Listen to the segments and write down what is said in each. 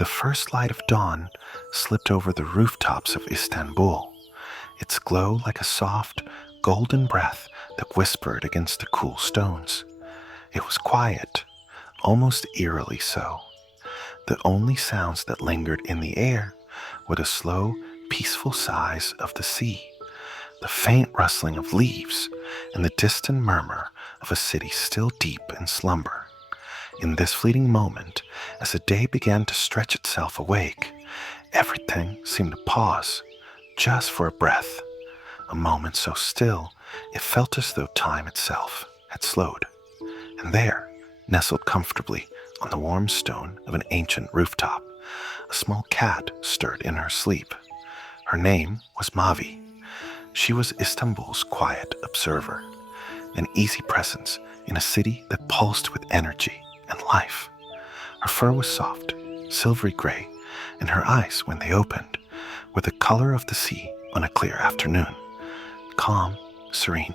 The first light of dawn slipped over the rooftops of Istanbul, its glow like a soft, golden breath that whispered against the cool stones. It was quiet, almost eerily so. The only sounds that lingered in the air were the slow, peaceful sighs of the sea, the faint rustling of leaves, and the distant murmur of a city still deep in slumber. In this fleeting moment, as the day began to stretch itself awake, everything seemed to pause, just for a breath, a moment so still it felt as though time itself had slowed. And there, nestled comfortably on the warm stone of an ancient rooftop, a small cat stirred in her sleep. Her name was Mavi. She was Istanbul's quiet observer, an easy presence in a city that pulsed with energy and life. Her fur was soft, silvery gray, and her eyes, when they opened, were the color of the sea on a clear afternoon, calm, serene,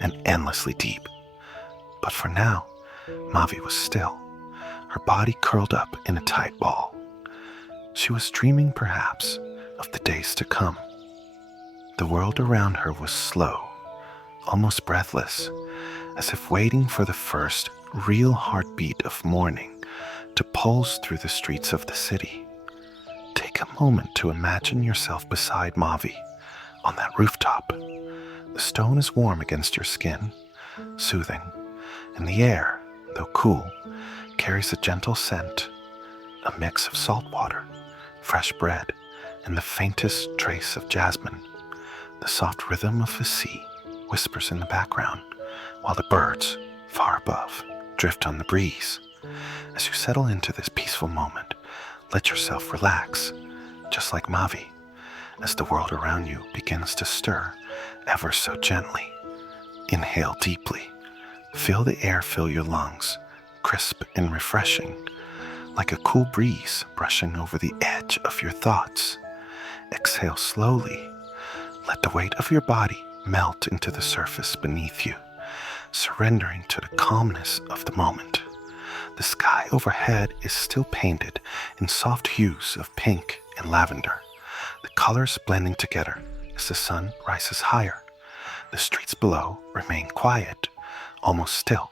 and endlessly deep. But for now, Mavi was still, her body curled up in a tight ball. She was dreaming, perhaps, of the days to come. The world around her was slow, almost breathless, as if waiting for the first real heartbeat of morning to pulse through the streets of the city. Take a moment to imagine yourself beside Mavi on that rooftop. The stone is warm against your skin, soothing, and the air, though cool, carries a gentle scent, a mix of salt water, fresh bread, and the faintest trace of jasmine. The soft rhythm of the sea whispers in the background, while the birds, far above, drift on the breeze. As you settle into this peaceful moment, let yourself relax, just like Mavi, as the world around you begins to stir ever so gently. Inhale deeply. Feel the air fill your lungs, crisp and refreshing, like a cool breeze brushing over the edge of your thoughts. Exhale slowly. Let the weight of your body melt into the surface beneath you, surrendering to the calmness of the moment. The sky overhead is still painted in soft hues of pink and lavender, the colors blending together as the sun rises higher. The streets below remain quiet, almost still,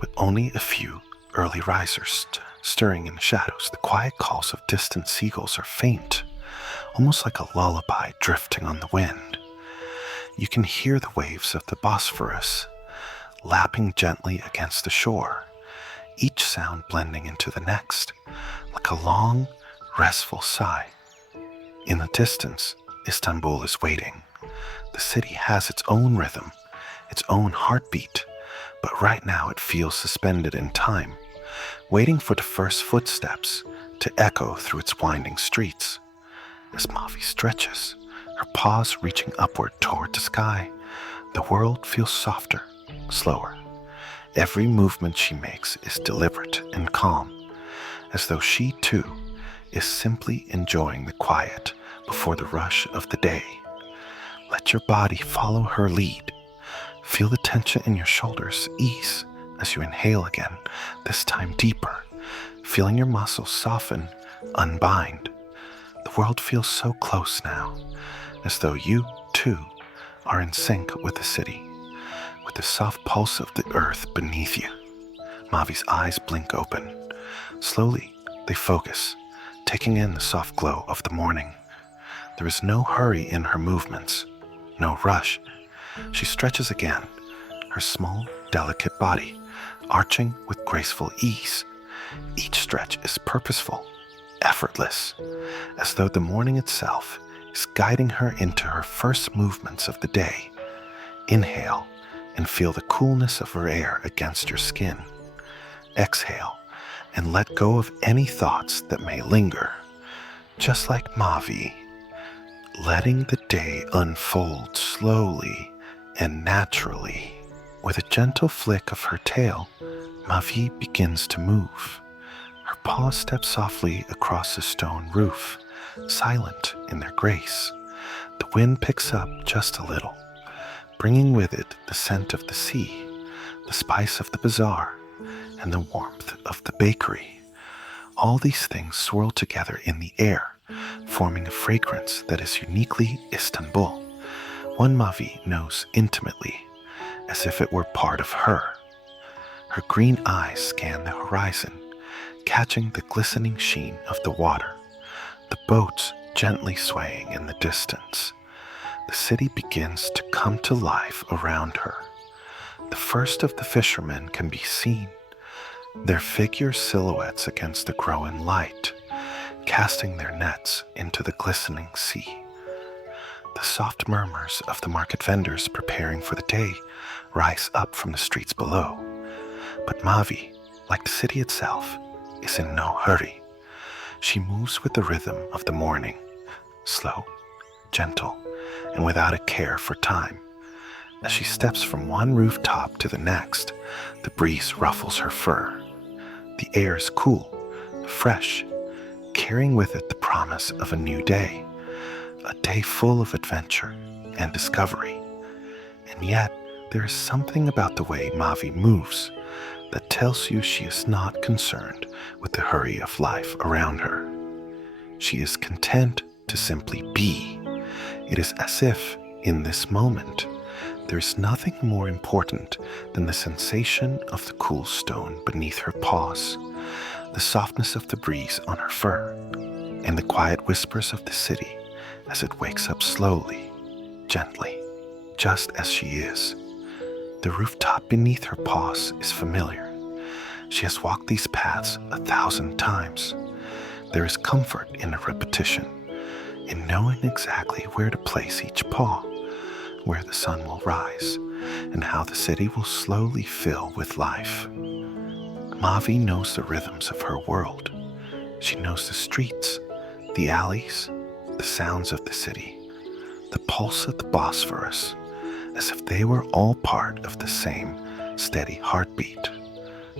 with only a few early risers stirring in the shadows. The quiet calls of distant seagulls are faint, almost like a lullaby drifting on the wind. You can hear the waves of the Bosphorus lapping gently against the shore, each sound blending into the next, like a long, restful sigh. In the distance, Istanbul is waiting. The city has its own rhythm, its own heartbeat, but right now it feels suspended in time, waiting for the first footsteps to echo through its winding streets. As Mavi stretches, her paws reaching upward toward the sky, the world feels softer, slower. Every movement she makes is deliberate and calm, as though she too is simply enjoying the quiet before the rush of the day. Let your body follow her lead. Feel the tension in your shoulders ease as you inhale again, this time deeper, feeling your muscles soften, unbind. The world feels so close now, as though you, too, are in sync with the city, with the soft pulse of the earth beneath you. Mavi's eyes blink open. Slowly, they focus, taking in the soft glow of the morning. There is no hurry in her movements, no rush. She stretches again, her small, delicate body arching with graceful ease. Each stretch is purposeful, effortless, as though the morning itself is guiding her into her first movements of the day. Inhale and feel the coolness of her air against your skin. Exhale and let go of any thoughts that may linger. Just like Mavi, letting the day unfold slowly and naturally. With a gentle flick of her tail, Mavi begins to move. Her paws step softly across the stone roof, silent in their grace. The wind picks up just a little, bringing with it the scent of the sea, the spice of the bazaar, and the warmth of the bakery. All these things swirl together in the air, forming a fragrance that is uniquely Istanbul, one Mavi knows intimately, as if it were part of her. Her green eyes scan the horizon, catching the glistening sheen of the water, the boats gently swaying in the distance. The city begins to come to life around her. The first of the fishermen can be seen, their figures silhouettes against the growing light, casting their nets into the glistening sea. The soft murmurs of the market vendors preparing for the day rise up from the streets below. But Mavi, like the city itself, is in no hurry. She moves with the rhythm of the morning, slow, gentle, and without a care for time. As she steps from one rooftop to the next, the breeze ruffles her fur. The air is cool, fresh, carrying with it the promise of a new day, a day full of adventure and discovery. And yet, there is something about the way Mavi moves that tells you she is not concerned with the hurry of life around her. She is content to simply be. It is as if, in this moment, there is nothing more important than the sensation of the cool stone beneath her paws, the softness of the breeze on her fur, and the quiet whispers of the city as it wakes up slowly, gently, just as she is. The rooftop beneath her paws is familiar. She has walked these paths 1,000 times. There is comfort in a repetition, in knowing exactly where to place each paw, where the sun will rise, and how the city will slowly fill with life. Mavi knows the rhythms of her world. She knows the streets, the alleys, the sounds of the city, the pulse of the Bosphorus, as if they were all part of the same steady heartbeat.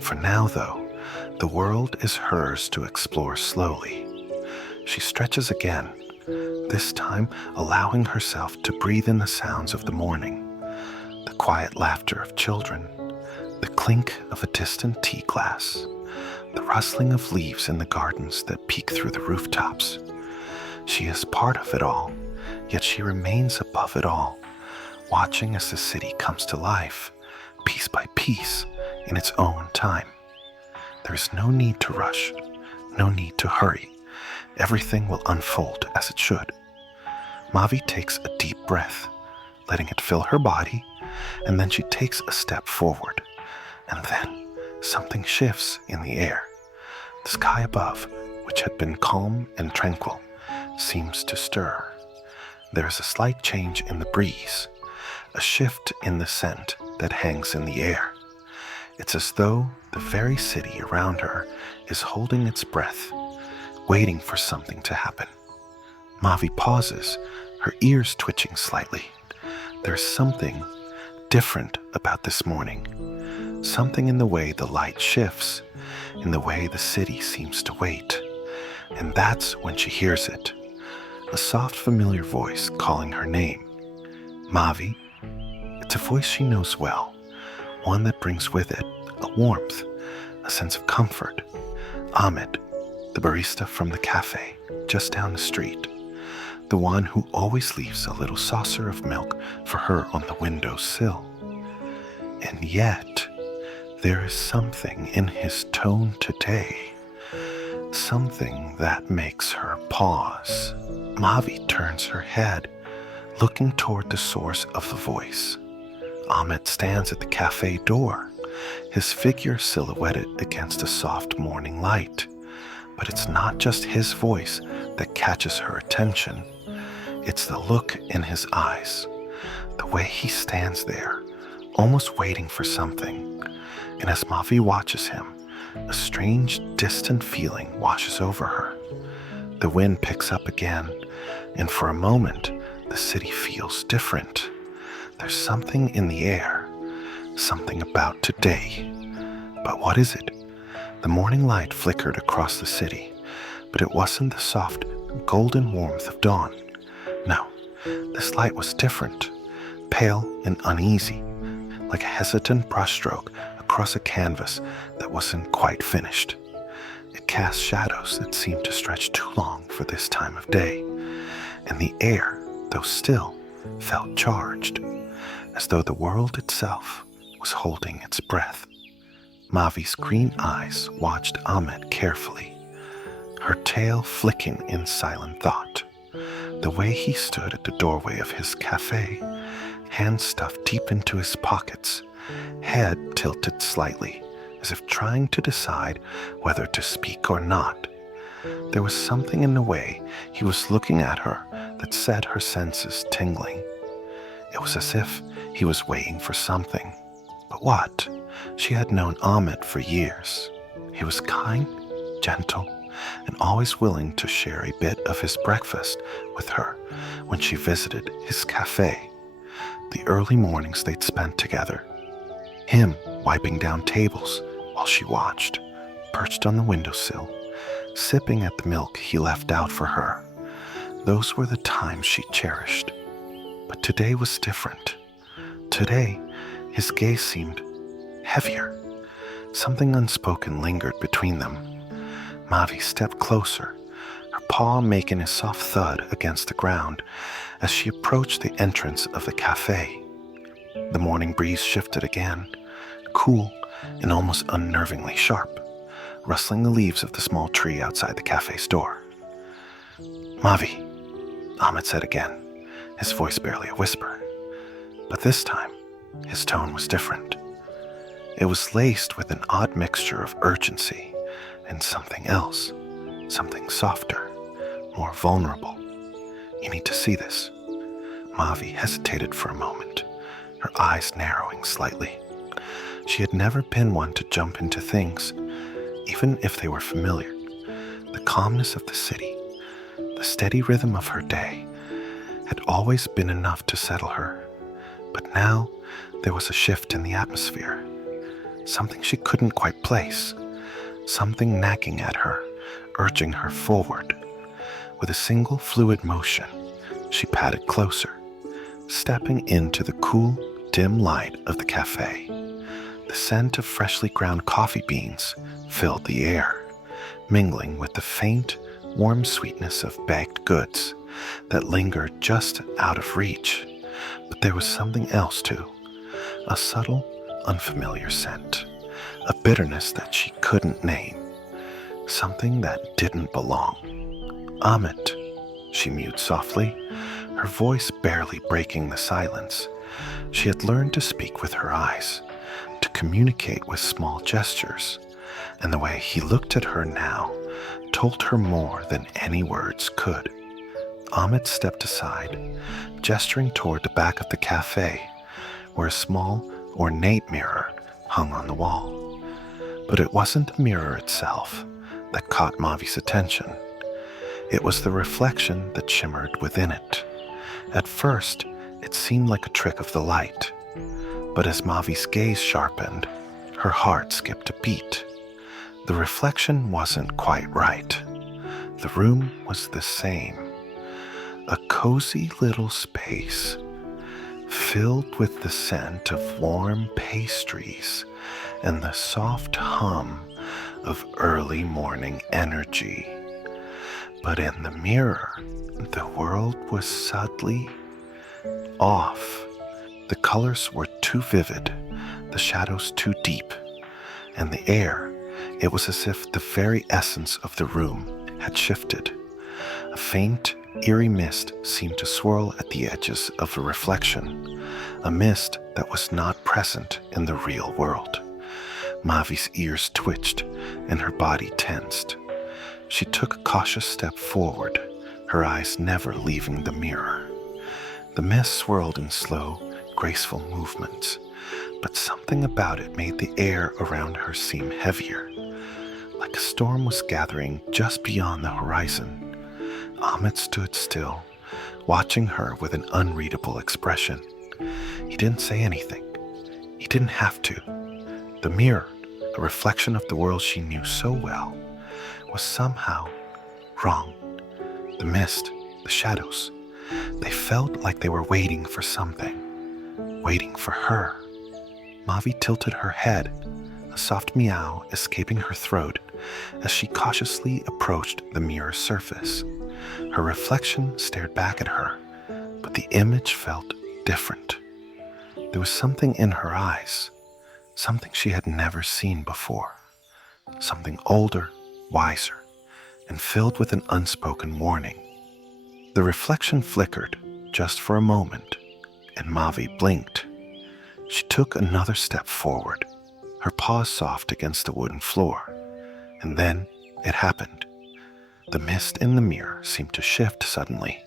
For now, though, the world is hers to explore slowly. She stretches again, this time allowing herself to breathe in the sounds of the morning, the quiet laughter of children, the clink of a distant tea glass, the rustling of leaves in the gardens that peek through the rooftops. She is part of it all, yet she remains above it all, watching as the city comes to life, piece by piece, in its own time. There is no need to rush, no need to hurry. Everything will unfold as it should. Mavi takes a deep breath, letting it fill her body, and then she takes a step forward. And then something shifts in the air. The sky above, which had been calm and tranquil, seems to stir. There is a slight change in the breeze, a shift in the scent that hangs in the air. It's as though the very city around her is holding its breath, waiting for something to happen. Mavi pauses, her ears twitching slightly. There's something different about this morning, something in the way the light shifts, in the way the city seems to wait. And that's when she hears it, a soft, familiar voice calling her name. Mavi. It's a voice she knows well, one that brings with it a warmth, a sense of comfort. Ahmed, the barista from the cafe just down the street, the one who always leaves a little saucer of milk for her on the windowsill. And yet, there is something in his tone today, something that makes her pause. Mavi turns her head, looking toward the source of the voice. Ahmed stands at the cafe door, his figure silhouetted against a soft morning light. But it's not just his voice that catches her attention. It's the look in his eyes, the way he stands there, almost waiting for something. And as Mavi watches him, a strange, distant feeling washes over her. The wind picks up again, and for a moment, the city feels different. There's something in the air, something about today. But what is it? The morning light flickered across the city, but it wasn't the soft, golden warmth of dawn. No, this light was different, pale and uneasy, like a hesitant brushstroke across a canvas that wasn't quite finished. It cast shadows that seemed to stretch too long for this time of day, and the air, though still, felt charged, as though the world itself was holding its breath. Mavi's green eyes watched Ahmed carefully, her tail flicking in silent thought. The way he stood at the doorway of his cafe, hands stuffed deep into his pockets, head tilted slightly, as if trying to decide whether to speak or not. There was something in the way he was looking at her that set her senses tingling. It was as if he was waiting for something. But what? She had known Ahmed for years. He was kind, gentle, and always willing to share a bit of his breakfast with her when she visited his cafe. The early mornings they'd spent together. Him wiping down tables while she watched, perched on the windowsill, sipping at the milk he left out for her. Those were the times she cherished. But today was different. Today, his gaze seemed heavier. Something unspoken lingered between them. Mavi stepped closer, her paw making a soft thud against the ground as she approached the entrance of the cafe. The morning breeze shifted again, cool and almost unnervingly sharp, rustling the leaves of the small tree outside the cafe's door. "Mavi," Ahmed said again, his voice barely a whisper. But this time, his tone was different. It was laced with an odd mixture of urgency and something else, something softer, more vulnerable. "You need to see this." Mavi hesitated for a moment, her eyes narrowing slightly. She had never been one to jump into things, even if they were familiar. The calmness of the city, the steady rhythm of her day, had always been enough to settle her. But now there was a shift in the atmosphere, something she couldn't quite place, something nagging at her, urging her forward. With a single fluid motion, she padded closer, stepping into the cool, dim light of the cafe. The scent of freshly ground coffee beans filled the air, mingling with the faint, warm sweetness of baked goods that lingered just out of reach. But there was something else too, a subtle, unfamiliar scent, a bitterness that she couldn't name, something that didn't belong. "Ahmed," she mewed softly, her voice barely breaking the silence. She had learned to speak with her eyes, to communicate with small gestures, and the way he looked at her now told her more than any words could. Ahmed stepped aside, gesturing toward the back of the cafe, where a small, ornate mirror hung on the wall. But it wasn't the mirror itself that caught Mavi's attention. It was the reflection that shimmered within it. At first, it seemed like a trick of the light, but as Mavi's gaze sharpened, her heart skipped a beat. The reflection wasn't quite right. The room was the same. A cozy little space, filled with the scent of warm pastries and the soft hum of early morning energy. But in the mirror, the world was subtly off. The colors were too vivid, the shadows too deep, and the air, it was as if the very essence of the room had shifted. A faint, eerie mist seemed to swirl at the edges of the reflection, a mist that was not present in the real world. Mavi's ears twitched and her body tensed. She took a cautious step forward, her eyes never leaving the mirror. The mist swirled in slow, graceful movements, but something about it made the air around her seem heavier, like a storm was gathering just beyond the horizon. Ahmed stood still, watching her with an unreadable expression. He didn't say anything. He didn't have to. The mirror, a reflection of the world she knew so well, was somehow wrong. The mist, the shadows, they felt like they were waiting for something, waiting for her. Mavi tilted her head, a soft meow escaping her throat as she cautiously approached the mirror's surface. Her reflection stared back at her, but the image felt different. There was something in her eyes, something she had never seen before, something older, wiser, and filled with an unspoken warning. The reflection flickered just for a moment, and Mavi blinked. She took another step forward, her paws soft against the wooden floor, and then it happened. The mist in the mirror seemed to shift suddenly,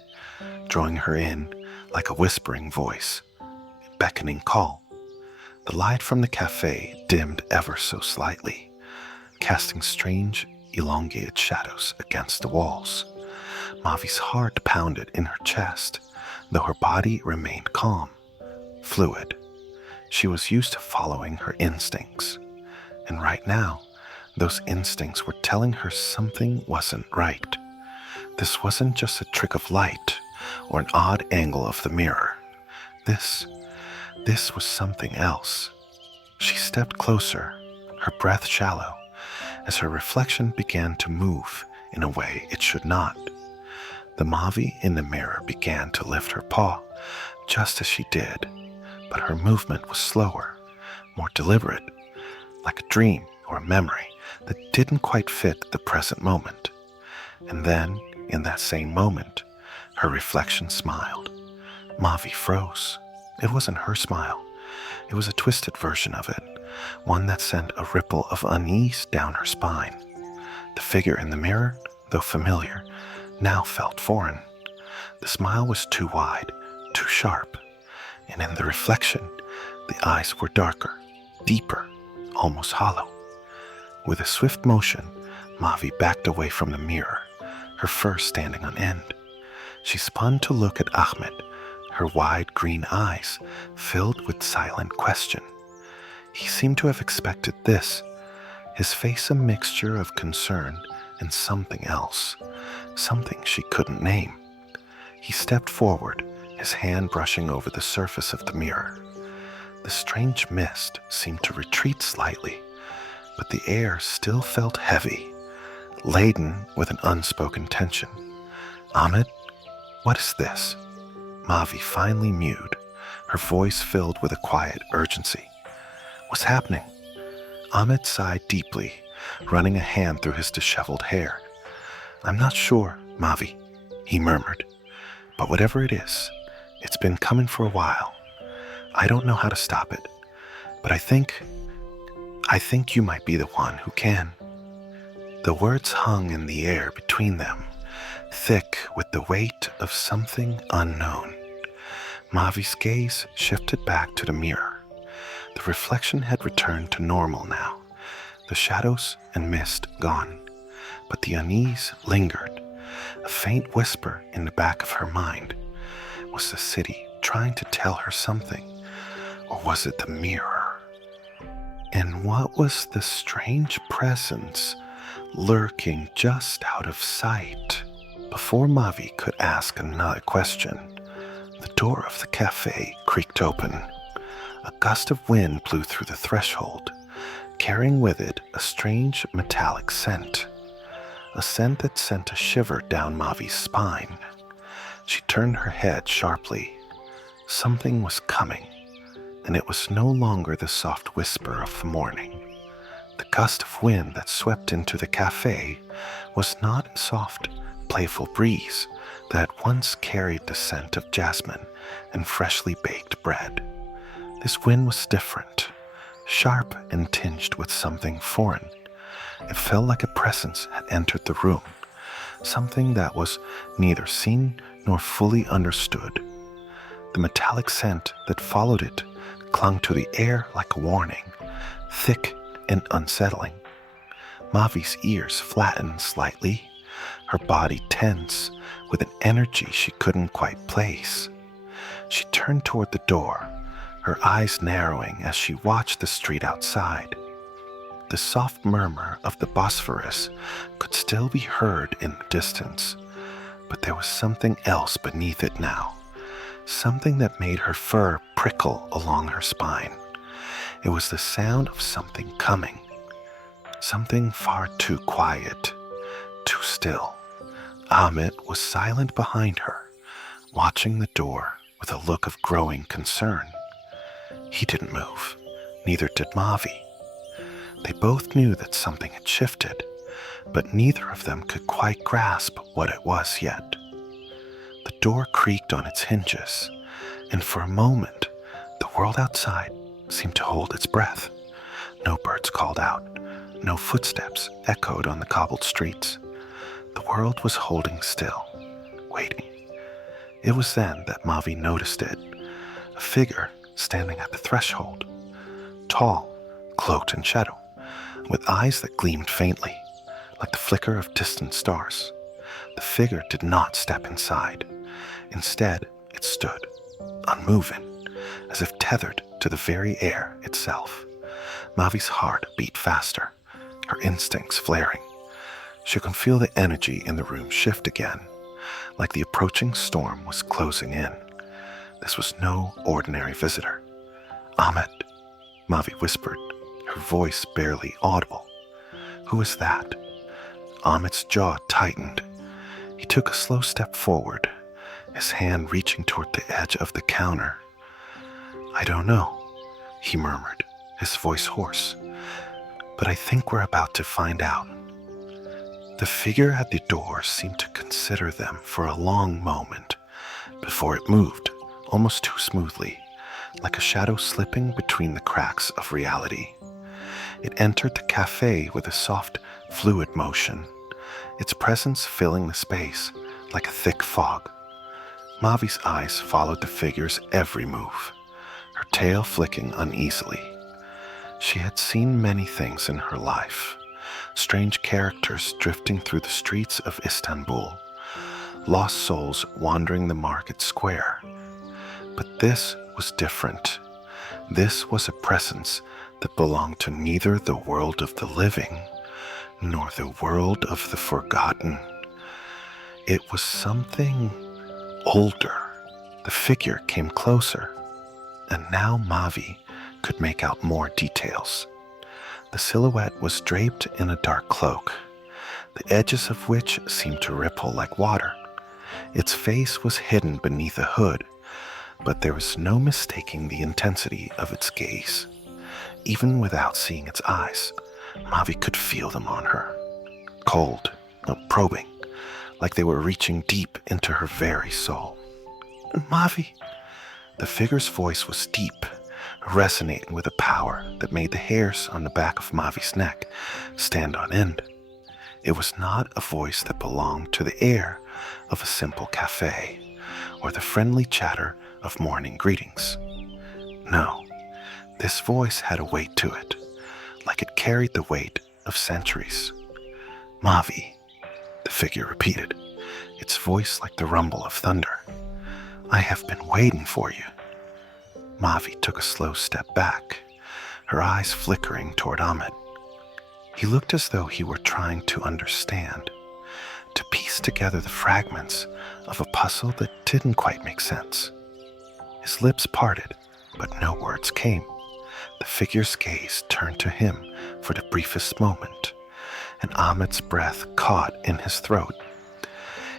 drawing her in like a whispering voice, a beckoning call. The light from the cafe dimmed ever so slightly, casting strange, elongated shadows against the walls. Mavi's heart pounded in her chest, though her body remained calm, fluid. She was used to following her instincts, and right now, those instincts were telling her something wasn't right. This wasn't just a trick of light or an odd angle of the mirror. This was something else. She stepped closer, her breath shallow, as her reflection began to move in a way it should not. The Mavi in the mirror began to lift her paw, just as she did, but her movement was slower, more deliberate, like a dream or a memory that didn't quite fit the present moment. And then, in that same moment, her reflection smiled. Mavi froze. It wasn't her smile. It was a twisted version of it, one that sent a ripple of unease down her spine. The figure in the mirror, though familiar, now felt foreign. The smile was too wide, too sharp, and in the reflection, the eyes were darker, deeper, almost hollow. With a swift motion, Mavi backed away from the mirror, her fur standing on end. She spun to look at Ahmed, her wide green eyes filled with silent question. He seemed to have expected this, his face a mixture of concern and something else, something she couldn't name. He stepped forward, his hand brushing over the surface of the mirror. The strange mist seemed to retreat slightly, but the air still felt heavy, laden with an unspoken tension. Ahmed, what is this? Mavi finally mewed, her voice filled with a quiet urgency. What's happening? Ahmed sighed deeply, running a hand through his disheveled hair. I'm not sure, Mavi, he murmured, but whatever it is, it's been coming for a while. I don't know how to stop it, but I think you might be the one who can. The words hung in the air between them, thick with the weight of something unknown. Mavi's gaze shifted back to the mirror. The reflection had returned to normal now, the shadows and mist gone, but the unease lingered, a faint whisper in the back of her mind. Was the city trying to tell her something, or was it the mirror? And what was the strange presence lurking just out of sight? Before Mavi could ask another question, the door of the cafe creaked open. A gust of wind blew through the threshold, carrying with it a strange metallic scent, a scent that sent a shiver down Mavi's spine. She turned her head sharply. Something was coming, and it was no longer the soft whisper of the morning. The gust of wind that swept into the cafe was not a soft, playful breeze that once carried the scent of jasmine and freshly baked bread. This wind was different, sharp and tinged with something foreign. It felt like a presence had entered the room, something that was neither seen nor fully understood. The metallic scent that followed it clung to the air like a warning, thick and unsettling. Mavi's ears flattened slightly, her body tense with an energy she couldn't quite place. She turned toward the door, her eyes narrowing as she watched the street outside. The soft murmur of the Bosphorus could still be heard in the distance, but there was something else beneath it now, something that made her fur prickle along her spine. It was the sound of something coming, something far too quiet, too still. Ahmet was silent behind her, watching the door with a look of growing concern. He didn't move, neither did Mavi. They both knew that something had shifted, but neither of them could quite grasp what it was yet. The door creaked on its hinges, and for a moment, the world outside seemed to hold its breath. No birds called out, no footsteps echoed on the cobbled streets. The world was holding still, waiting. It was then that Mavi noticed it, a figure standing at the threshold, tall, cloaked in shadow, with eyes that gleamed faintly, like the flicker of distant stars. The figure did not step inside. Instead, it stood, unmoving, as if tethered to the very air itself. Mavi's heart beat faster, her instincts flaring. She could feel the energy in the room shift again, like the approaching storm was closing in. This was no ordinary visitor. "Ahmet," Mavi whispered, her voice barely audible. "Who is that?" Ahmet's jaw tightened. He took a slow step forward, his hand reaching toward the edge of the counter. "I don't know," he murmured, his voice hoarse, "but I think we're about to find out." The figure at the door seemed to consider them for a long moment before it moved, almost too smoothly, like a shadow slipping between the cracks of reality. It entered the cafe with a soft, fluid motion, its presence filling the space like a thick fog. Mavi's eyes followed the figure's every move, her tail flicking uneasily. She had seen many things in her life, strange characters drifting through the streets of Istanbul, lost souls wandering the market square. But this was different. This was a presence that belonged to neither the world of the living nor the world of the forgotten. It was something older. The figure came closer, and now Mavi could make out more details. The silhouette was draped in a dark cloak, the edges of which seemed to ripple like water. Its face was hidden beneath a hood, but there was no mistaking the intensity of its gaze. Even without seeing its eyes, Mavi could feel them on her, cold, probing, like they were reaching deep into her very soul. "Mavi!" The figure's voice was deep, resonating with a power that made the hairs on the back of Mavi's neck stand on end. It was not a voice that belonged to the air of a simple cafe or the friendly chatter of morning greetings. No, this voice had a weight to it, like it carried the weight of centuries. "Mavi," the figure repeated, its voice like the rumble of thunder. "I have been waiting for you." Mavi took a slow step back, her eyes flickering toward Ahmet. He looked as though he were trying to understand, to piece together the fragments of a puzzle that didn't quite make sense. His lips parted, but no words came. The figure's gaze turned to him for the briefest moment, and Ahmet's breath caught in his throat.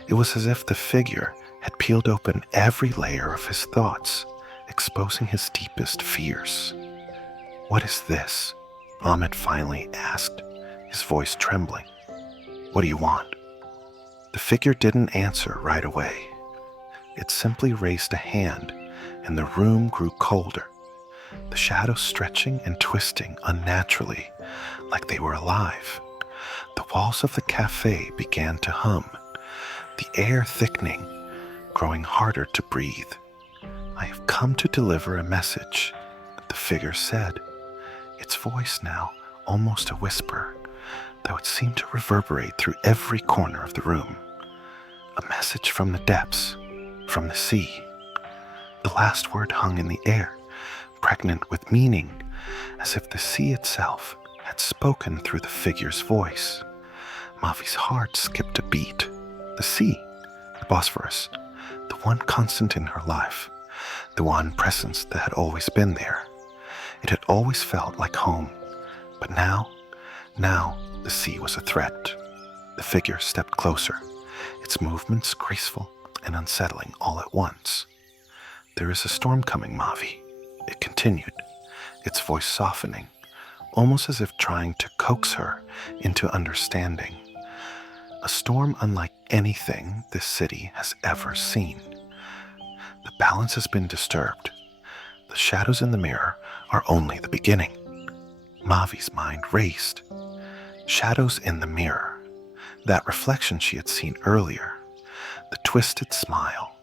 It was as if the figure had peeled open every layer of his thoughts, exposing his deepest fears. "What is this?" Ahmet finally asked, his voice trembling. "What do you want?" The figure didn't answer right away. It simply raised a hand, and the room grew colder, the shadows stretching and twisting unnaturally, like they were alive. The walls of the cafe began to hum, the air thickening, growing harder to breathe. "I have come to deliver a message," the figure said, its voice now almost a whisper, though it seemed to reverberate through every corner of the room. "A message from the depths, from the sea." The last word hung in the air, pregnant with meaning, as if the sea itself had spoken through the figure's voice. Mavi's heart skipped a beat. The sea, the Bosphorus, the one constant in her life, the one presence that had always been there. It had always felt like home, but now Now the sea was a threat. The figure stepped closer, its movements graceful and unsettling all at once. "There is a storm coming, Mavi," it continued, its voice softening, almost as if trying to coax her into understanding. "A storm unlike anything this city has ever seen. The balance has been disturbed. The shadows in the mirror are only the beginning." Mavi's mind raced. Shadows in the mirror, that reflection she had seen earlier, the twisted smile,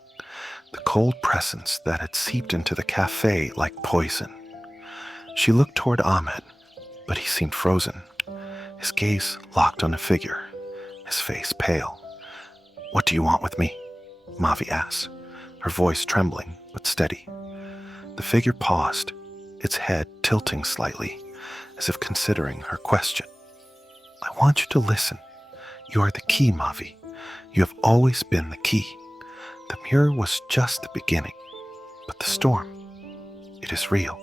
the cold presence that had seeped into the cafe like poison. She looked toward Ahmed, but he seemed frozen, his gaze locked on a figure, his face pale. "What do you want with me?" Mavi asked, her voice trembling but steady. The figure paused, its head tilting slightly, as if considering her question. "I want you to listen. You are the key, Mavi. You have always been the key. The mirror was just the beginning, but the storm, it is real,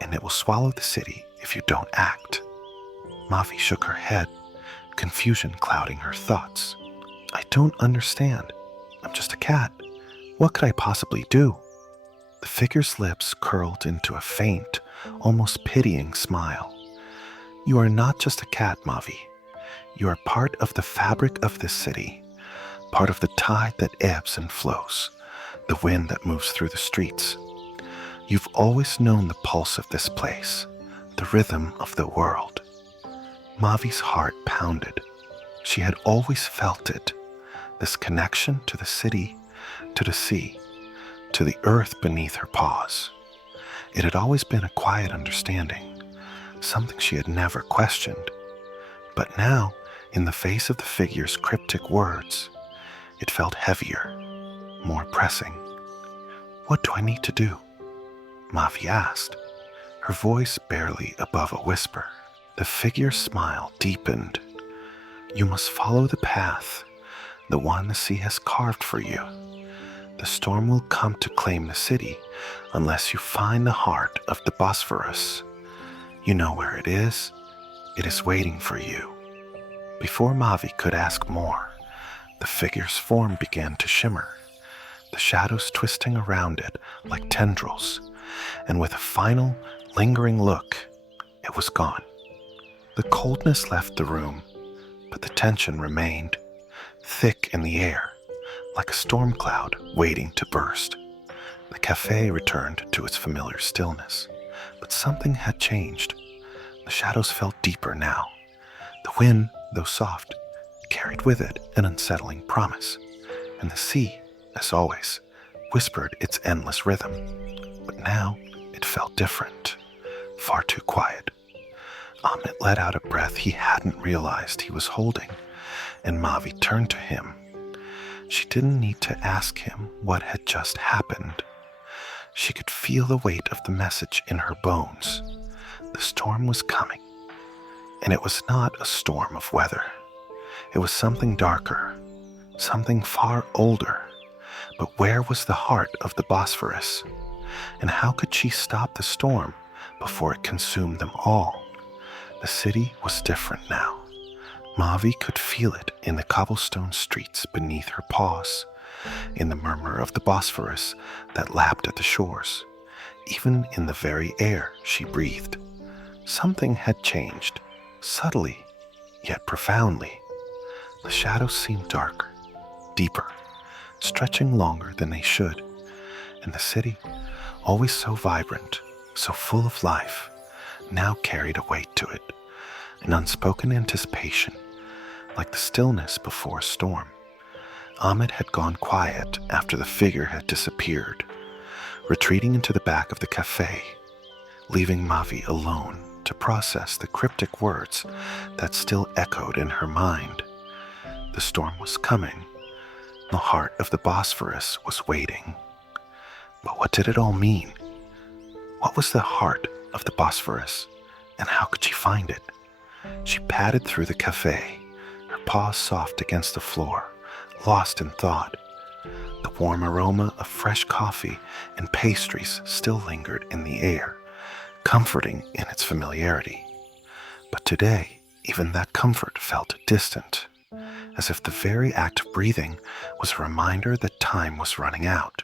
and it will swallow the city if you don't act." Mavi shook her head, confusion clouding her thoughts. "I don't understand. I'm just a cat. What could I possibly do?" The figure's lips curled into a faint, almost pitying smile. "You are not just a cat, Mavi. You are part of the fabric of this city, part of the tide that ebbs and flows, the wind that moves through the streets. You've always known the pulse of this place, the rhythm of the world." Mavi's heart pounded. She had always felt it, this connection to the city, to the sea, to the earth beneath her paws. It had always been a quiet understanding, something she had never questioned. But now, in the face of the figure's cryptic words, it felt heavier, more pressing. "What do I need to do?" Mavi asked, her voice barely above a whisper. The figure's smile deepened. "You must follow the path, the one the sea has carved for you. The storm will come to claim the city unless you find the heart of the Bosphorus. You know where it is. It is waiting for you." Before Mavi could ask more, the figure's form began to shimmer, the shadows twisting around it like tendrils, and with a final, lingering look, it was gone. The coldness left the room, but the tension remained, thick in the air, like a storm cloud waiting to burst. The cafe returned to its familiar stillness, but something had changed. The shadows felt deeper now. The wind, though soft, carried with it an unsettling promise, and the sea, as always, whispered its endless rhythm. But now it felt different, far too quiet. Ahmed let out a breath he hadn't realized he was holding, and Mavi turned to him. She didn't need to ask him what had just happened. She could feel the weight of the message in her bones. The storm was coming, and it was not a storm of weather. It was something darker, something far older. But where was the heart of the Bosphorus? And how could she stop the storm before it consumed them all? The city was different now. Mavi could feel it in the cobblestone streets beneath her paws, in the murmur of the Bosphorus that lapped at the shores, even in the very air she breathed. Something had changed, subtly, yet profoundly. The shadows seemed darker, deeper, stretching longer than they should, and the city, always so vibrant, so full of life, now carried a weight to it, an unspoken anticipation, like the stillness before a storm. Ahmed had gone quiet after the figure had disappeared, retreating into the back of the cafe, leaving Mavi alone to process the cryptic words that still echoed in her mind. The storm was coming. The heart of the Bosphorus was waiting. But what did it all mean? What was the heart of the Bosphorus, and how could she find it? She padded through the cafe, her paws soft against the floor, lost in thought. The warm aroma of fresh coffee and pastries still lingered in the air, comforting in its familiarity. But today, Even that comfort felt distant, as if the very act of breathing was a reminder that time was running out.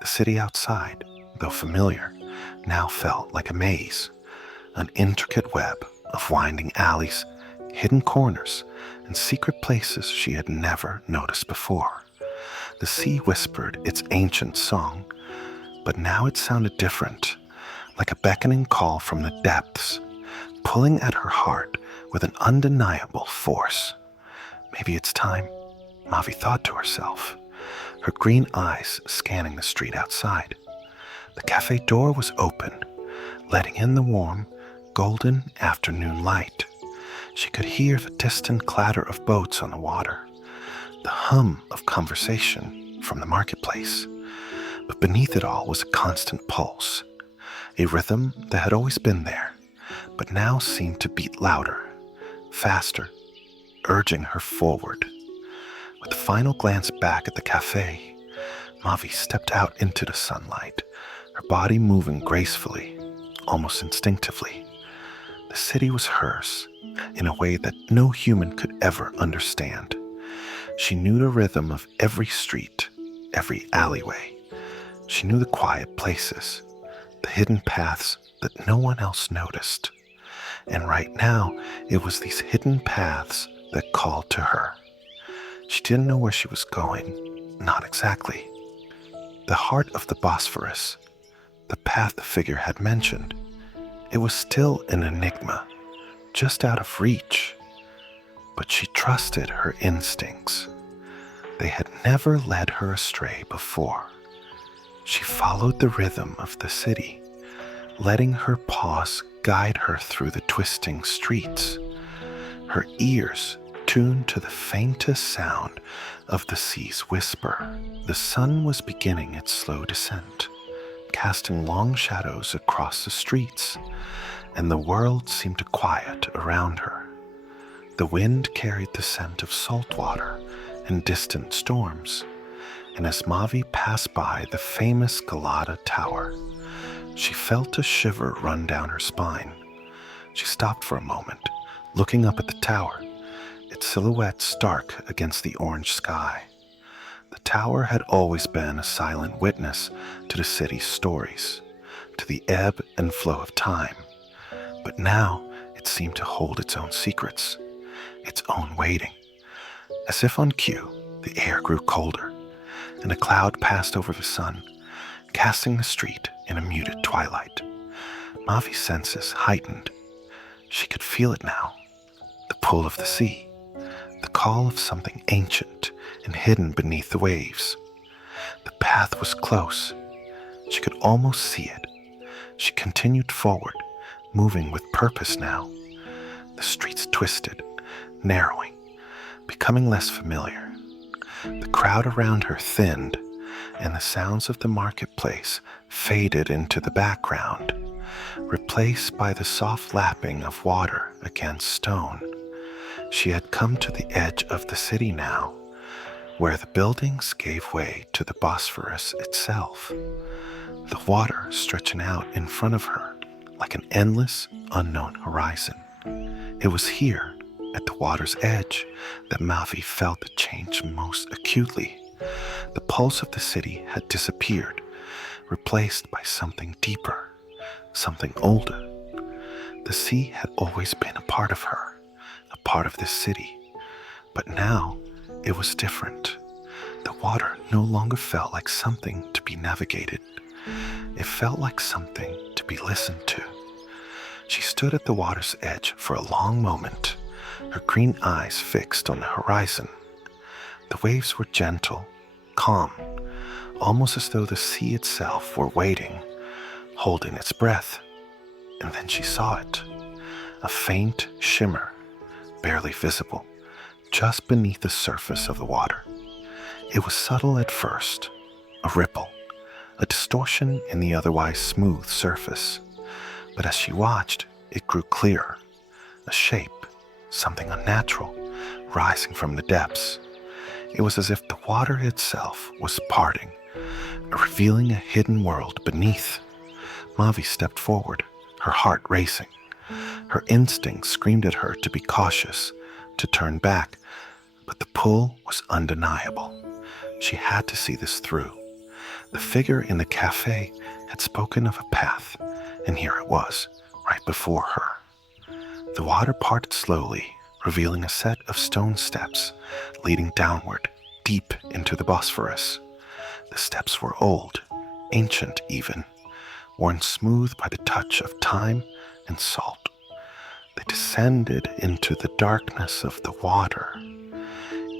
The city outside, though familiar, now felt like a maze, an intricate web of winding alleys, hidden corners, and secret places she had never noticed before. The sea whispered its ancient song, but now it sounded different, like a beckoning call from the depths, pulling at her heart with an undeniable force. Maybe it's time, Mavi thought to herself, her green eyes scanning the street outside. The cafe door was open, letting in the warm, golden afternoon light. She could hear the distant clatter of boats on the water, the hum of conversation from the marketplace. But beneath it all was a constant pulse, a rhythm that had always been there, but now seemed to beat louder, faster, urging her forward. With a final glance back at the cafe, Mavi stepped out into the sunlight, her body moving gracefully, almost instinctively. The city was hers, in a way that no human could ever understand. She knew the rhythm of every street, every alleyway. She knew the quiet places, the hidden paths that no one else noticed. And right now, it was these hidden paths that called to her. She didn't know where she was going, not exactly. The heart of the Bosphorus, the path the figure had mentioned, it was still an enigma, just out of reach. But she trusted her instincts. They had never led her astray before. She followed the rhythm of the city, letting her pause guide her through the twisting streets, her ears tuned to the faintest sound of the sea's whisper. The sun was beginning its slow descent, casting long shadows across the streets, and the world seemed to quiet around her. The wind carried the scent of salt water and distant storms, and as Mavi passed by the famous Galata Tower, she felt a shiver run down her spine. She stopped for a moment, looking up at the tower, its silhouette stark against the orange sky. The tower had always been a silent witness to the city's stories, to the ebb and flow of time. But now it seemed to hold its own secrets, its own waiting. As if on cue, the air grew colder, and a cloud passed over the sun, casting the street in a muted twilight. Mavi's senses heightened. She could feel it now, the pull of the sea, the call of something ancient and hidden beneath the waves. The path was close. She could almost see it. She continued forward, moving with purpose now. The streets twisted, narrowing, becoming less familiar. The crowd around her thinned, and the sounds of the marketplace faded into the background, replaced by the soft lapping of water against stone. She had come to the edge of the city now, where the buildings gave way to the Bosphorus itself, the water stretching out in front of her like an endless, unknown horizon. It was here, at the water's edge, that Mavi felt the change most acutely. The pulse of the city had disappeared, replaced by something deeper, something older. The sea had always been a part of her, a part of this city, but now it was different. The water no longer felt like something to be navigated. It felt like something to be listened to. She stood at the water's edge for a long moment, her green eyes fixed on the horizon. The waves were gentle, calm, almost as though the sea itself were waiting, holding its breath. And then she saw it, a faint shimmer, barely visible, just beneath the surface of the water. It was subtle at first, a ripple, a distortion in the otherwise smooth surface. But as she watched, it grew clearer, a shape, something unnatural, rising from the depths. It was as if the water itself was parting, revealing a hidden world beneath. Mavi stepped forward, her heart racing. Her instinct screamed at her to be cautious, to turn back, but the pull was undeniable. She had to see this through. The figure in the cafe had spoken of a path, and here it was, right before her. The water parted slowly, revealing a set of stone steps leading downward, deep into the Bosphorus. The steps were old, ancient even, worn smooth by the touch of time and salt. They descended into the darkness of the water,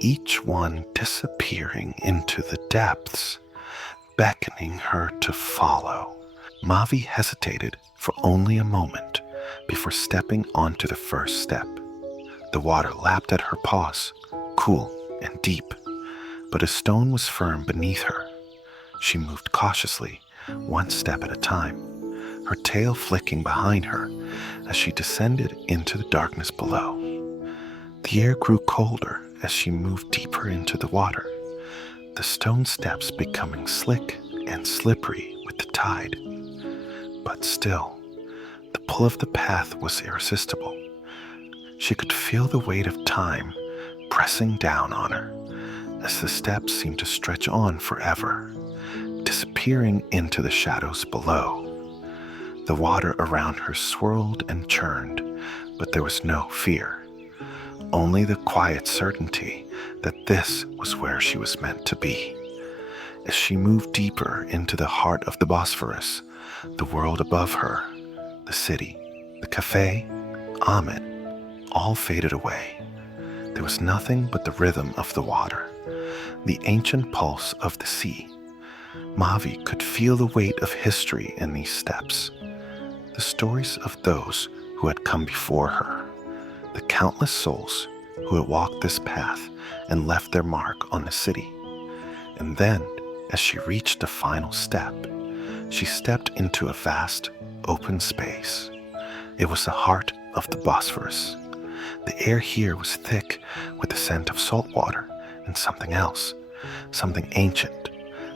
each one disappearing into the depths, beckoning her to follow. Mavi hesitated for only a moment before stepping onto the first step. The water lapped at her paws, cool and deep, but a stone was firm beneath her. She moved cautiously, one step at a time, her tail flicking behind her as she descended into the darkness below. The air grew colder as she moved deeper into the water, the stone steps becoming slick and slippery with the tide. But still, the pull of the path was irresistible. She could feel the weight of time pressing down on her as the steps seemed to stretch on forever, disappearing into the shadows below. The water around her swirled and churned, but there was no fear, only the quiet certainty that this was where she was meant to be. As she moved deeper into the heart of the Bosphorus, the world above her, the city, the cafe, Ahmed, all faded away. There was nothing but the rhythm of the water, the ancient pulse of the sea. Mavi could feel the weight of history in these steps, the stories of those who had come before her, the countless souls who had walked this path and left their mark on the city. And then, as she reached the final step, she stepped into a vast, open space. It was the heart of the Bosphorus. The air here was thick with the scent of salt water and something else, something ancient,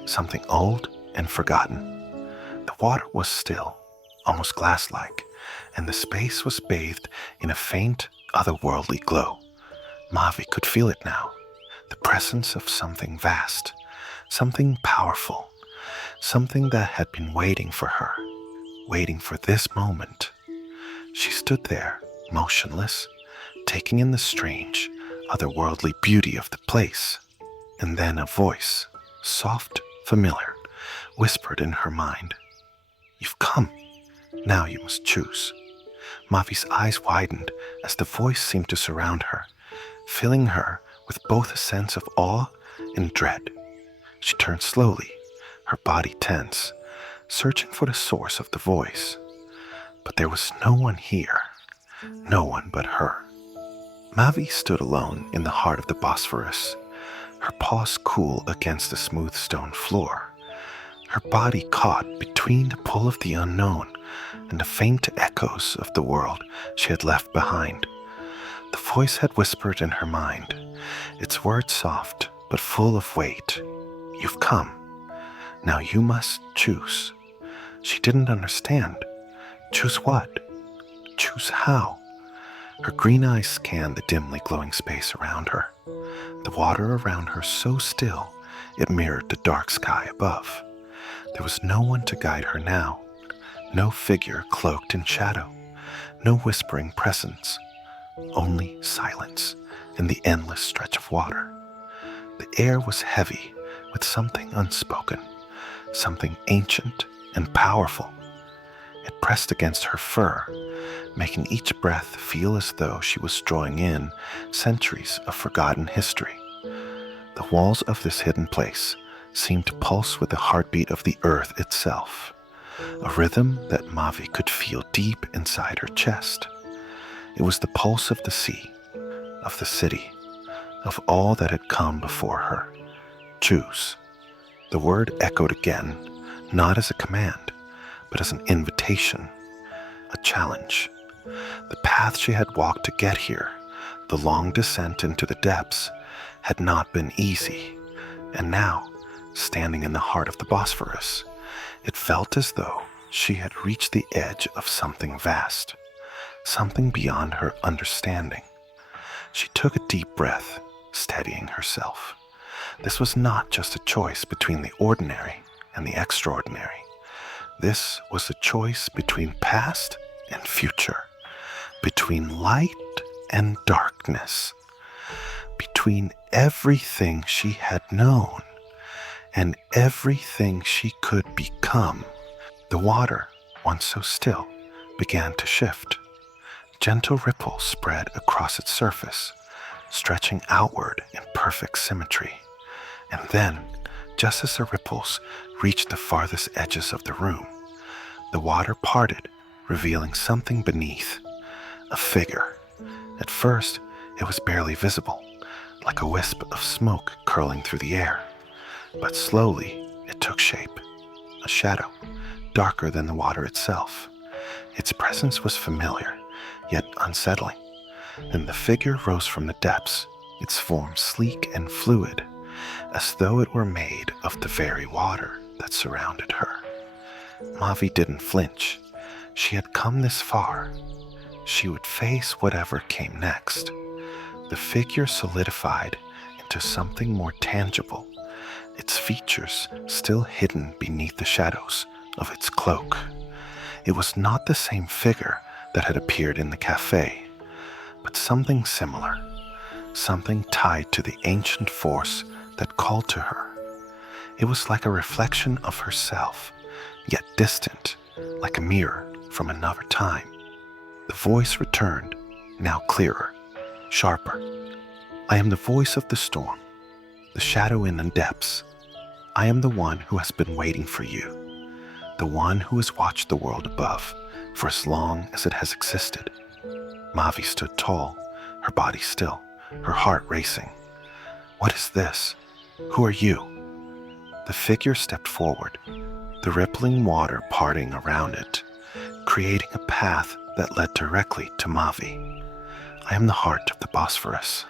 something old and forgotten. The water was still, almost glass-like, and the space was bathed in a faint, otherworldly glow. Mavi could feel it now, the presence of something vast, something powerful, something that had been waiting for her, waiting for this moment. She stood there, motionless, taking in the strange, otherworldly beauty of the place. And then a voice, soft, familiar, whispered in her mind, "You've come. Now you must choose." Mavi's eyes widened as the voice seemed to surround her, filling her with both a sense of awe and dread. She turned slowly, her body tense, searching for the source of the voice. But there was no one here, no one but her. Mavi stood alone in the heart of the Bosphorus, her paws cool against the smooth stone floor, her body caught between the pull of the unknown and the faint echoes of the world she had left behind. The voice had whispered in her mind, its words soft but full of weight. "You've come. Now you must choose." She didn't understand. Choose what? Choose how? Her green eyes scanned the dimly glowing space around her, the water around her so still it mirrored the dark sky above. There was no one to guide her now, no figure cloaked in shadow, no whispering presence, only silence and the endless stretch of water. The air was heavy with something unspoken, something ancient and powerful. It pressed against her fur, making each breath feel as though she was drawing in centuries of forgotten history. The walls of this hidden place seemed to pulse with the heartbeat of the earth itself, a rhythm that Mavi could feel deep inside her chest. It was the pulse of the sea, of the city, of all that had come before her. Choose. The word echoed again, not as a command, but as an invitation, a challenge. The path she had walked to get here, the long descent into the depths, had not been easy, and now, standing in the heart of the Bosphorus, it felt as though she had reached the edge of something vast, something beyond her understanding. She took a deep breath, steadying herself. This was not just a choice between the ordinary and the extraordinary. This was a choice between past and future, between light and darkness, between everything she had known and everything she could become. The water, once so still, began to shift. Gentle ripples spread across its surface, stretching outward in perfect symmetry. And then, just as the ripples reached the farthest edges of the room, the water parted, revealing something beneath, a figure. At first, it was barely visible, like a wisp of smoke curling through the air. But slowly, it took shape, a shadow, darker than the water itself. Its presence was familiar, yet unsettling. Then the figure rose from the depths, its form sleek and fluid, as though it were made of the very water that surrounded her. Mavi didn't flinch. She had come this far. She would face whatever came next. The figure solidified into something more tangible, its features still hidden beneath the shadows of its cloak. It was not the same figure that had appeared in the cafe, but something similar, something tied to the ancient force that called to her. It was like a reflection of herself, yet distant, like a mirror from another time. The voice returned, now clearer, sharper. I am the voice of the storm, the shadow in the depths. I am the one who has been waiting for you, the one who has watched the world above for as long as it has existed. Mavi stood tall, her body still, her heart racing. What is this? Who are you? The figure stepped forward, the rippling water parting around it, creating a path that led directly to Mavi. I am the heart of the Bosphorus.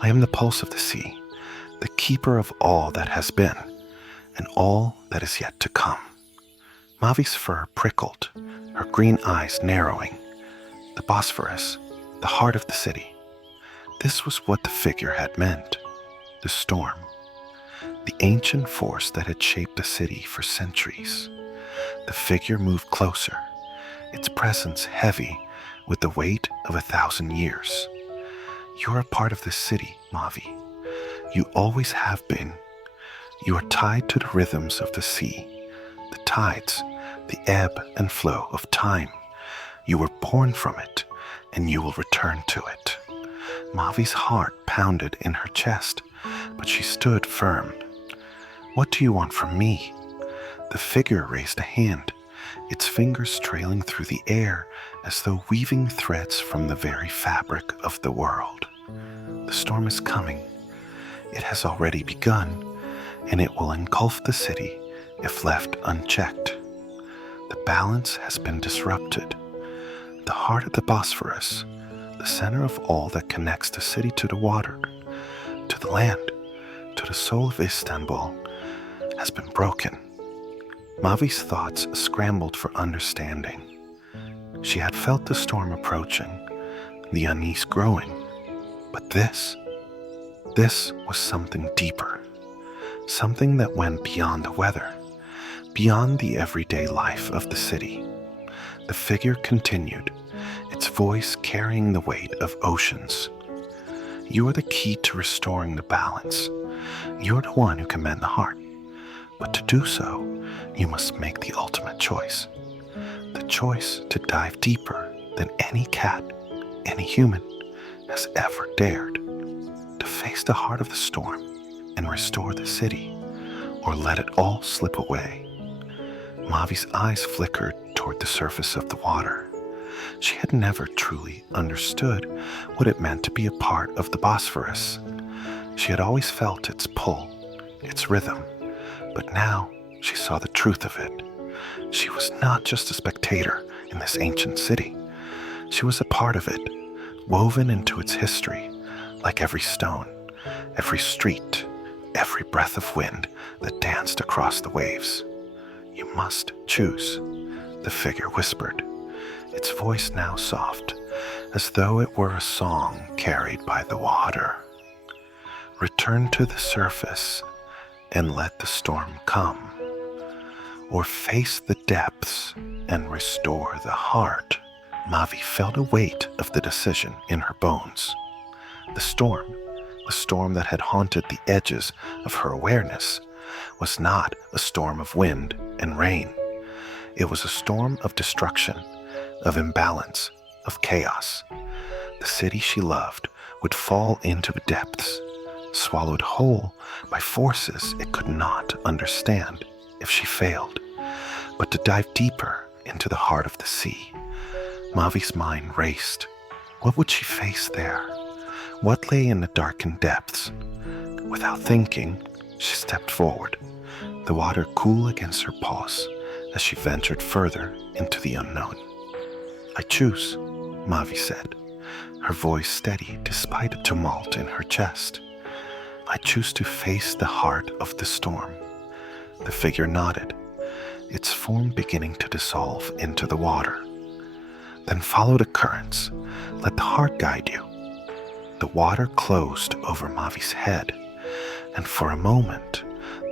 I am the pulse of the sea, the keeper of all that has been, and all that is yet to come. Mavi's fur prickled, her green eyes narrowing. The Bosphorus, the heart of the city. This was what the figure had meant. The storm. The ancient force that had shaped the city for centuries. The figure moved closer, its presence heavy with the weight of 1,000 years. You are a part of this city, Mavi. You always have been. You are tied to the rhythms of the sea, the tides, the ebb and flow of time. You were born from it, and you will return to it. Mavi's heart pounded in her chest, but she stood firm. What do you want from me? The figure raised a hand, its fingers trailing through the air as though weaving threads from the very fabric of the world. The storm is coming. It has already begun, and it will engulf the city if left unchecked. The balance has been disrupted. The heart of the Bosphorus, the center of all that connects the city to the water, to the land, to the soul of Istanbul, has been broken. Mavi's thoughts scrambled for understanding. She had felt the storm approaching, the unease growing, but this was something deeper, something that went beyond the weather, beyond the everyday life of the city. The figure continued, its voice carrying the weight of oceans. You are the key to restoring the balance. You are the one who can mend the heart. But to do so, you must make the ultimate choice. The choice to dive deeper than any cat, any human, has ever dared. To face the heart of the storm and restore the city, or let it all slip away. Mavi's eyes flickered toward the surface of the water. She had never truly understood what it meant to be a part of the Bosphorus. She had always felt its pull, its rhythm, but now she saw the truth of it. She was not just a spectator in this ancient city. She was a part of it, woven into its history, like every stone, every street, every breath of wind that danced across the waves. You must choose, the figure whispered, its voice now soft, as though it were a song carried by the water. Return to the surface and let the storm come, or face the depths and restore the heart. Mavi felt a weight of the decision in her bones. The storm that had haunted the edges of her awareness, was not a storm of wind and rain. It was a storm of destruction, of imbalance, of chaos. The city she loved would fall into the depths, swallowed whole by forces it could not understand if she failed. But to dive deeper into the heart of the sea, Mavi's mind raced. What would she face there? What lay in the darkened depths? Without thinking, she stepped forward, the water cool against her paws as she ventured further into the unknown. I choose, Mavi said, her voice steady despite a tumult in her chest. I choose to face the heart of the storm. The figure nodded, its form beginning to dissolve into the water. Then follow the currents. Let the heart guide you. The water closed over Mavi's head, and for a moment,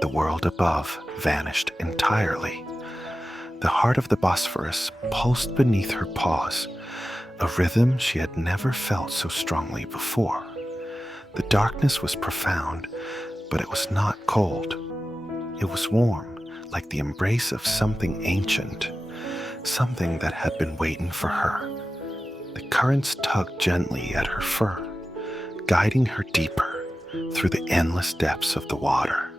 the world above vanished entirely. The heart of the Bosphorus pulsed beneath her paws, a rhythm she had never felt so strongly before. The darkness was profound, but it was not cold. It was warm, like the embrace of something ancient, something that had been waiting for her. The currents tugged gently at her fur, guiding her deeper through the endless depths of the water.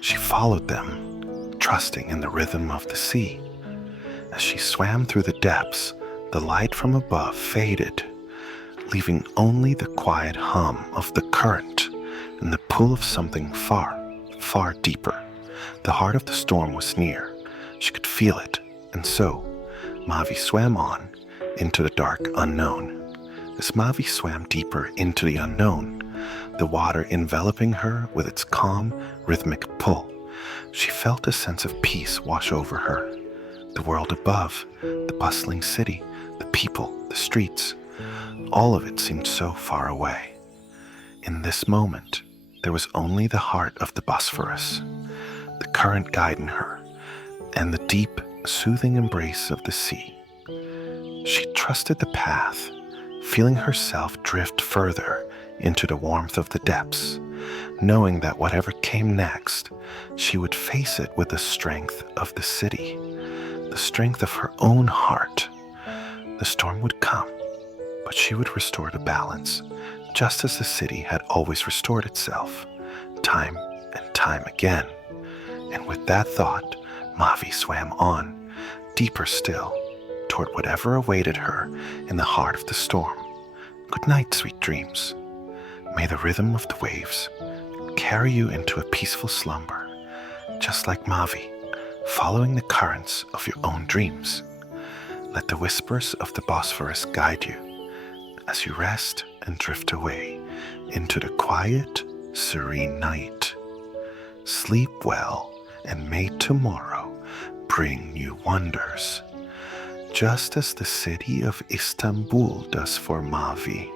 She followed them, trusting in the rhythm of the sea. As she swam through the depths, the light from above faded, leaving only the quiet hum of the current and the pull of something far, far deeper. The heart of the storm was near. She could feel it, and so Mavi swam on into the dark unknown. As Mavi swam deeper into the unknown, the water enveloping her with its calm, rhythmic pull, she felt a sense of peace wash over her. The world above, the bustling city, the people, the streets, all of it seemed so far away. In this moment, there was only the heart of the Bosphorus, the current guiding her, and the deep, soothing embrace of the sea. She trusted the path, feeling herself drift further into the warmth of the depths, knowing that whatever came next, she would face it with the strength of the city, the strength of her own heart. The storm would come, but she would restore the balance, just as the city had always restored itself, time and time again. And with that thought, Mavi swam on, deeper still, toward whatever awaited her in the heart of the storm. Good night, sweet dreams. May the rhythm of the waves carry you into a peaceful slumber, just like Mavi, following the currents of your own dreams. Let the whispers of the Bosphorus guide you as you rest and drift away into the quiet, serene night. Sleep well, and may tomorrow bring you wonders, just as the city of Istanbul does for Mavi.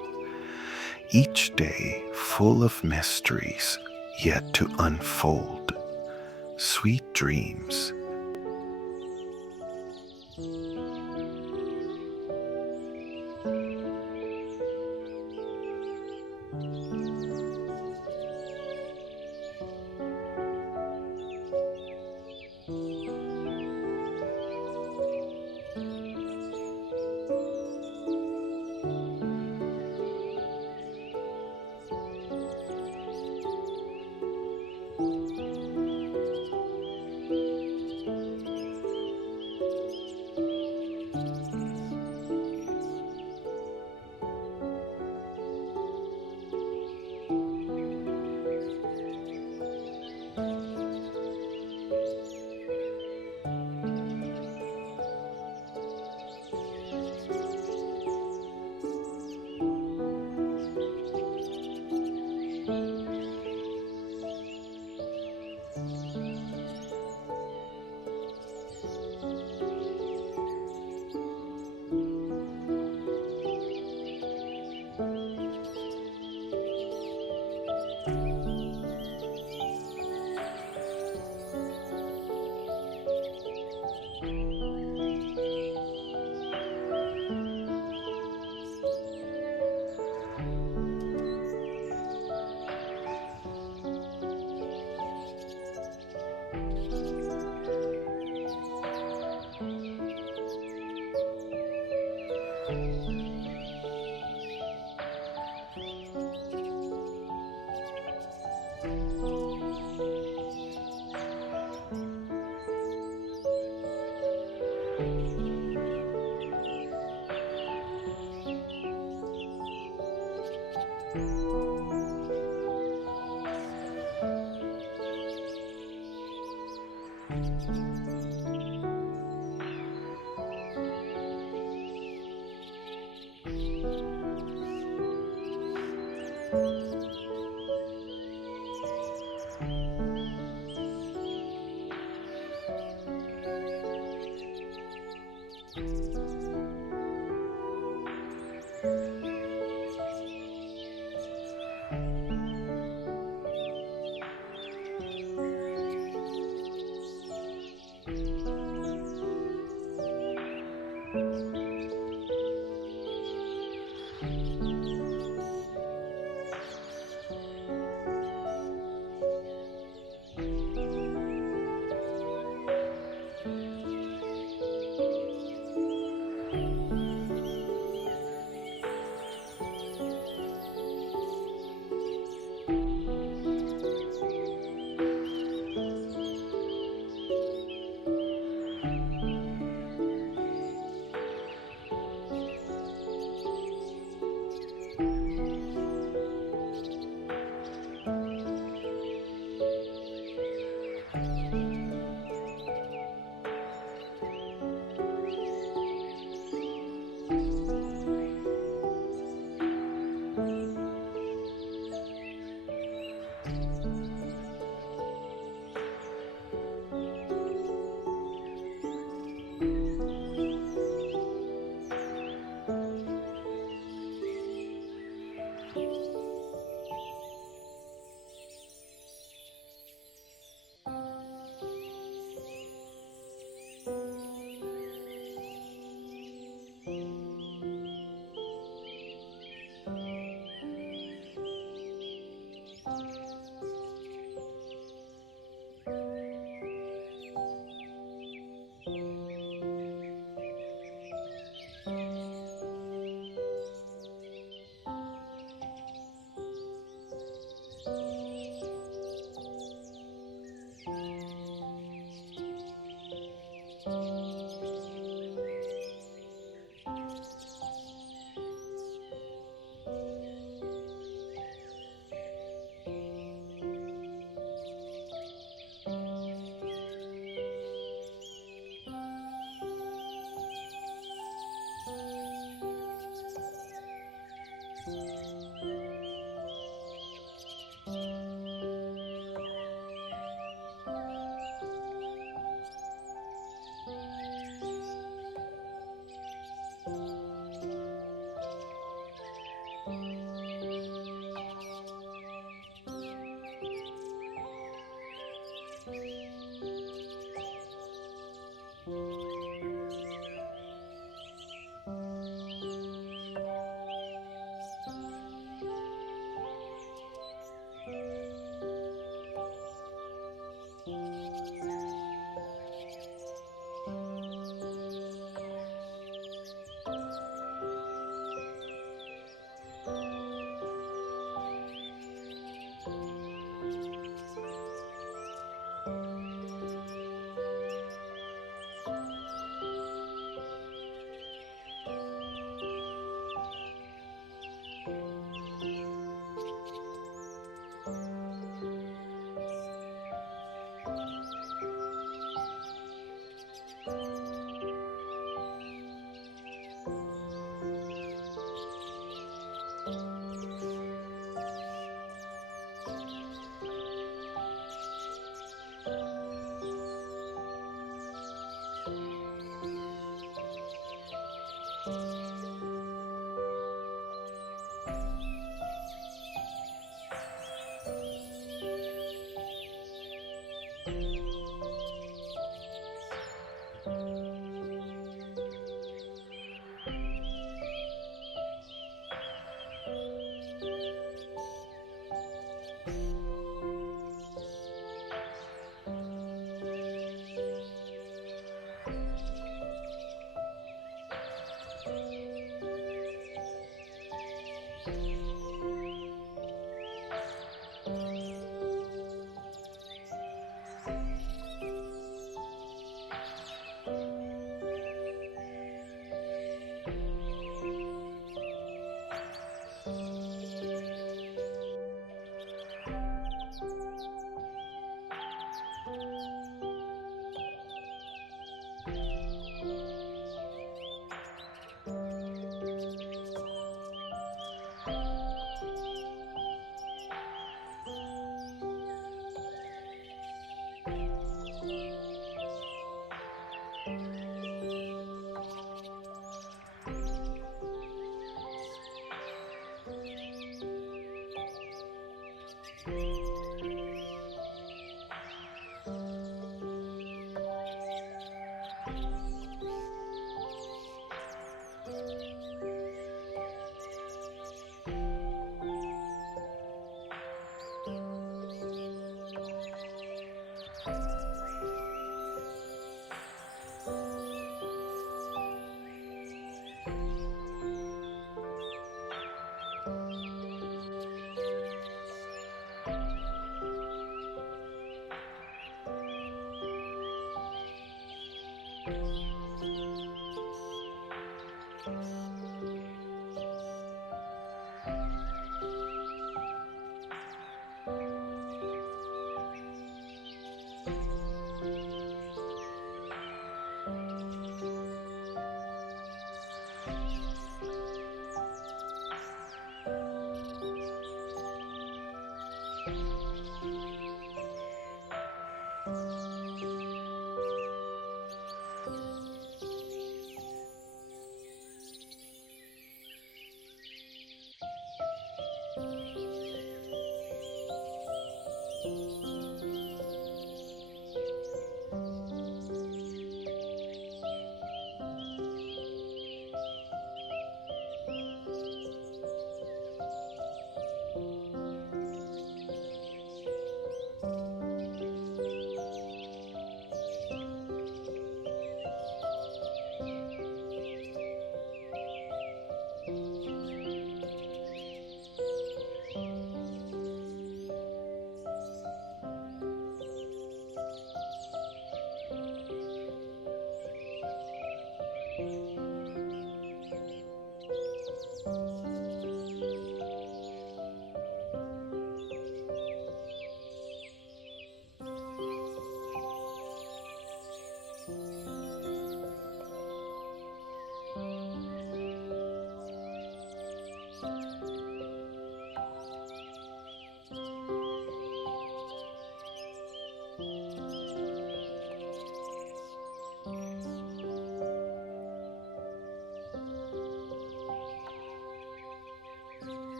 Each day full of mysteries yet to unfold. Sweet dreams.